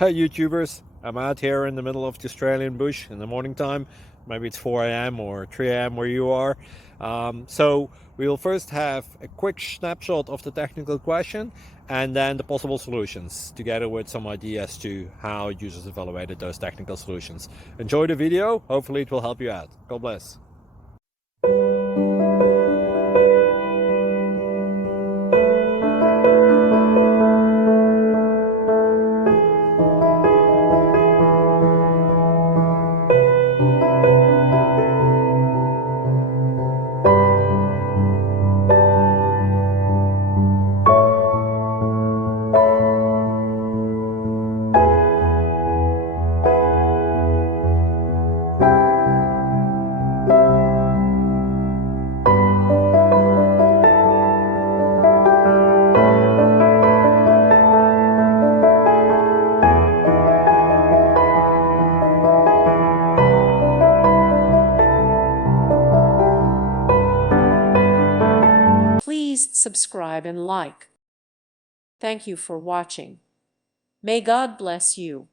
Hey YouTubers, I'm out here in the middle of the Australian bush in the morning time. Maybe it's 4 a.m. or 3 a.m. where you are. So we'll first have a quick snapshot of the technical question and then the possible solutions, together with some ideas to how users evaluated those technical solutions. Enjoy the video, hopefully it will help you out. God bless. Please subscribe and like. Thank you for watching. May God bless you.